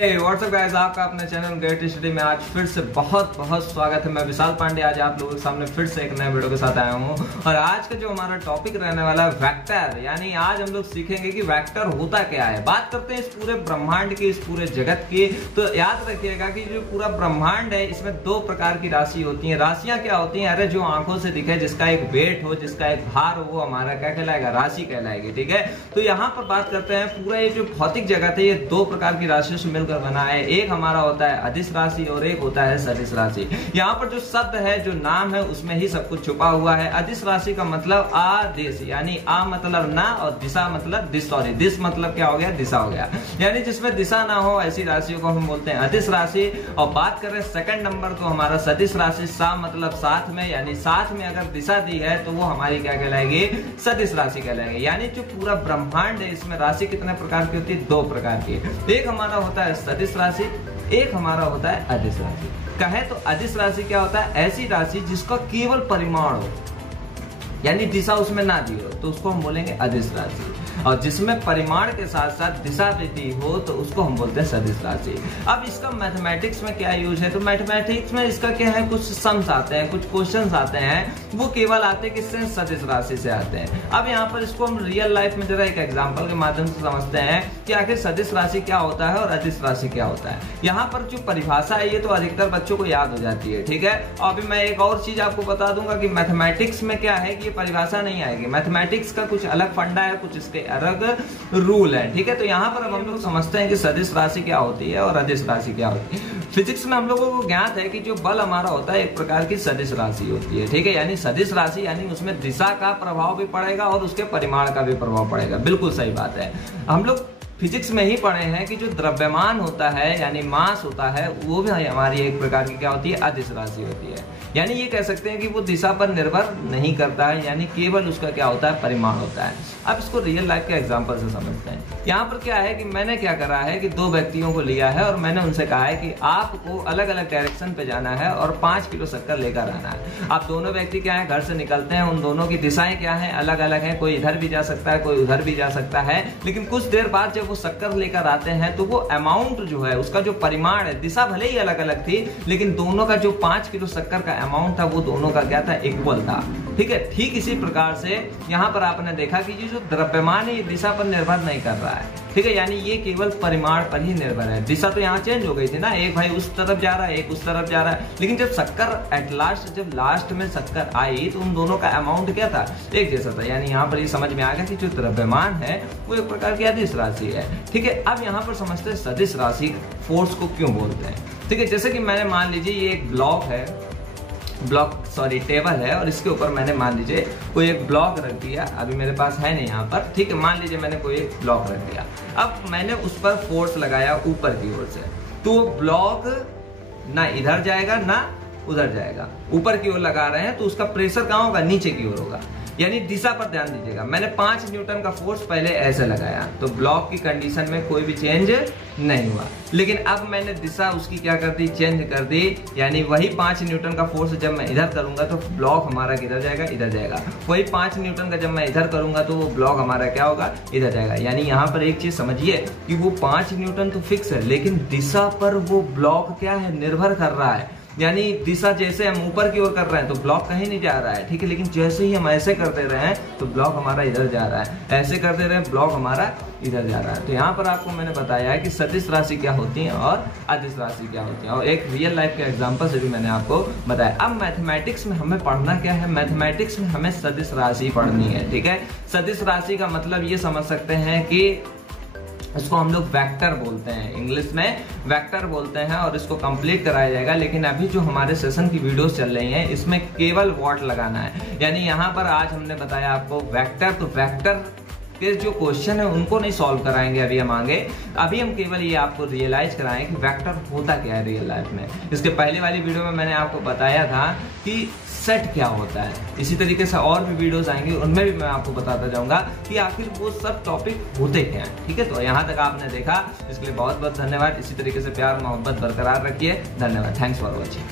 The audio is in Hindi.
व्हाट्सअप गाइस, आपका अपने चैनल ग्रेट स्टडी में आज फिर से बहुत बहुत स्वागत है। मैं विशाल पांडे आज आप लोगों के सामने फिर से एक नए वीडियो के साथ आया हूँ और आज का जो हमारा टॉपिक रहने वाला है वेक्टर, यानी आज हम लोग सीखेंगे कि वेक्टर होता क्या है। बात करते हैं इस पूरे ब्रह्मांड की, इस पूरे जगत की। तो याद रखिएगा कि जो पूरा ब्रह्मांड है इसमें दो प्रकार की राशि होती है। राशियां क्या होती हैं? अरे जो आंखों से दिखे, जिसका एक वेट हो, जिसका एक भार हो, वो हमारा क्या कहलाएगा? राशि कहलाएगी। ठीक है, तो यहाँ पर बात करते हैं पूरा ये जो भौतिक जगत है ये दो प्रकार की राशियों से मिलकर बना है। एक हमारा होता है अदिश राशि और एक होता है सदिश राशि। यहाँ पर जो शब्द है, जो नाम है, उसमें ही सब कुछ छुपा हुआ है। अदिश राशि का मतलब आदेश, यानी आ मतलब ना और दिशा मतलब दिश मतलब क्या हो गया? दिशा हो गया। यानी जिसमें दिशा ना हो ऐसी राशियों को हम बोलते हैं अदिश राशि। और बात करें सेकंड नंबर तो हमारा सदिश राशि, सा मतलब साथ में, यानी साथ में अगर दिशा दी है तो वो हमारी क्या कहलाएगी? सदिश राशि कहलाएगी। यानी जो पूरा ब्रह्मांड है इसमें राशि कितने प्रकार की होती है? दो प्रकार की। एक हमारा होता है सदिश राशि, एक हमारा होता है अदिश राशि। कहे तो अदिश राशि क्या होता है? ऐसी राशि जिसका केवल परिमाण हो, यानी दिशा उसमें ना दी हो, तो उसको हम बोलेंगे अदिश राशि। और जिसमें परिमाण के साथ साथ दिशा भी दी हो तो उसको हम बोलते हैं सदिश राशि। अब इसका मैथमेटिक्स में क्या यूज है? तो मैथमेटिक्स में इसका क्या है? कुछ सम्स आते हैं, कुछ क्वेश्चंस आते हैं, वो केवल आते हैं किससे? सदिश राशि से आते हैं। अब यहाँ पर इसको हम रियल लाइफ में जरा एक एग्जाम्पल के माध्यम से समझते हैं कि आखिर सदिश राशि क्या होता है और अदिश राशि क्या होता है। यहाँ पर जो परिभाषा है ये तो अधिकतर बच्चों को याद हो जाती है। ठीक है, और अभी मैं एक और चीज आपको बता दूंगा कि मैथमेटिक्स में क्या है कि ये परिभाषा नहीं आएगी। मैथमेटिक्स का कुछ अलग फंडा है, कुछ इसके अलग रूल है। ठीक है, तो यहाँ पर अब हम लोग समझते हैं कि सदिश राशि क्या होती है और अदिश राशि क्या होती है। फिजिक्स में हम लोगों को ज्ञात है कि जो बल हमारा होता है एक प्रकार की सदिश राशि होती है। ठीक है, यानी सदिश राशि यानी उसमें दिशा का प्रभाव भी पड़ेगा और उसके परिमाण का भी प्रभाव पड़ेगा। बिल्कुल सही बात है। हम लोग फिजिक्स में ही पढ़े हैं कि जो द्रव्यमान होता है यानी मास होता है वो भी हमारी एक प्रकार की क्या होती है? अदिश राशि होती है। यानी ये कह सकते हैं कि वो दिशा पर निर्भर नहीं करता है, यानी केवल उसका क्या होता है? परिमाण होता है। अब इसको रियल लाइफ के एग्जांपल से समझते हैं। यहाँ पर क्या है कि मैंने क्या करा है कि दो व्यक्तियों को लिया है और मैंने उनसे कहा है कि आपको अलग अलग डायरेक्शन पे जाना है और 5 किलो शक्कर लेकर आना है। आप दोनों व्यक्ति क्या है? घर से निकलते हैं, उन दोनों की दिशाएं क्या है? अलग अलग है। कोई इधर भी जा सकता है, कोई उधर भी जा सकता है। लेकिन कुछ देर बाद जब वो शक्कर लेकर आते हैं तो वो अमाउंट जो है, उसका जो परिमाण है, दिशा भले ही अलग अलग थी लेकिन दोनों का जो 5 किलो शक्कर का अमाउंट था वो दोनों का क्या था? इक्वल था। ठीक है, ठीक इसी प्रकार से यहाँ पर आपने देखा कि जो द्रव्यमान है ये दिशा पर निर्भर नहीं कर रहा है। ठीक है, यानी ये केवल परिमाण पर ही निर्भर है। दिशा तो यहाँ चेंज हो गई थी ना, एक भाई उस तरफ जा रहा है, एक उस तरफ जा रहा है, लेकिन जब शक्कर एट लास्ट, जब लास्ट में शक्कर आई तो उन दोनों का अमाउंट क्या था? एक जैसा था। यानी यहाँ पर ये समझ में आ गया कि जो द्रव्यमान है वो एक प्रकार की अदिश राशि है। ठीक है, अब यहाँ पर समझते हैं सदिश राशि फोर्स को क्यों बोलते हैं। ठीक है, जैसे कि मैंने मान लीजिए ये एक टेबल है और इसके ऊपर मैंने मान लीजिए कोई एक ब्लॉक रख दिया। अभी मेरे पास है नहीं यहाँ पर। ठीक है, मान लीजिए मैंने कोई एक ब्लॉक रख दिया। अब मैंने उस पर फोर्स लगाया ऊपर की ओर से, तो ब्लॉक ना इधर जाएगा ना उधर जाएगा। ऊपर की ओर लगा रहे हैं तो उसका प्रेशर कहाँ होगा? नीचे की ओर होगा। यानी दिशा पर ध्यान दीजिएगा। मैंने 5 न्यूटन का फोर्स पहले ऐसे लगाया तो ब्लॉक की कंडीशन में कोई भी चेंज नहीं हुआ, लेकिन अब मैंने दिशा उसकी क्या कर दी? चेंज कर दी। यानी वही 5 न्यूटन का फोर्स जब मैं इधर करूंगा तो ब्लॉक हमारा किधर जाएगा? इधर जाएगा। वही 5 न्यूटन का जब मैं इधर करूंगा तो वो ब्लॉक हमारा क्या होगा? इधर जाएगा। यानी यहाँ पर एक चीज समझिए कि वो 5 न्यूटन तो फिक्स है लेकिन दिशा पर वो ब्लॉक क्या है? निर्भर कर रहा है। यानी दिशा जैसे हम ऊपर की ओर कर रहे हैं तो ब्लॉक कहीं नहीं जा रहा है। ठीक है, लेकिन जैसे ही हम ऐसे करते रहे हैं तो ब्लॉक हमारा इधर जा रहा है, ऐसे करते रहे ब्लॉक हमारा इधर जा रहा है। तो यहाँ पर आपको मैंने बताया है कि सदिश राशि क्या होती है और अदिश राशि क्या होती है, और एक रियल लाइफ के एग्जांपल से भी मैंने आपको बताया। अब मैथमेटिक्स में हमें पढ़ना क्या है? मैथमेटिक्स में हमें सदिश राशि पढ़नी है। ठीक है, सदिश राशि का मतलब ये समझ सकते हैं कि इसको हम लोग वेक्टर बोलते हैं, इंग्लिश में वेक्टर बोलते हैं, और इसको कंप्लीट कराया जाएगा। लेकिन अभी जो हमारे सेशन की वीडियोस चल रही हैं इसमें केवल व्हाट लगाना है। यानी यहाँ पर आज हमने बताया आपको वेक्टर, तो वेक्टर के जो क्वेश्चन है उनको नहीं सॉल्व कराएंगे अभी हम आगे। अभी हम केवल ये आपको रियलाइज कराएं कि वेक्टर होता क्या है रियल लाइफ में। इसके पहले वाली वीडियो में मैंने आपको बताया था कि सेट क्या होता है। इसी तरीके से और भी वीडियोस आएंगे, उनमें भी मैं आपको बताता जाऊंगा कि आखिर वो सब टॉपिक होते क्या हैं। ठीक है, तो यहाँ तक आपने देखा, इसके लिए बहुत बहुत धन्यवाद। इसी तरीके से प्यार मोहब्बत बरकरार रखिए। धन्यवाद। Thanks for watching.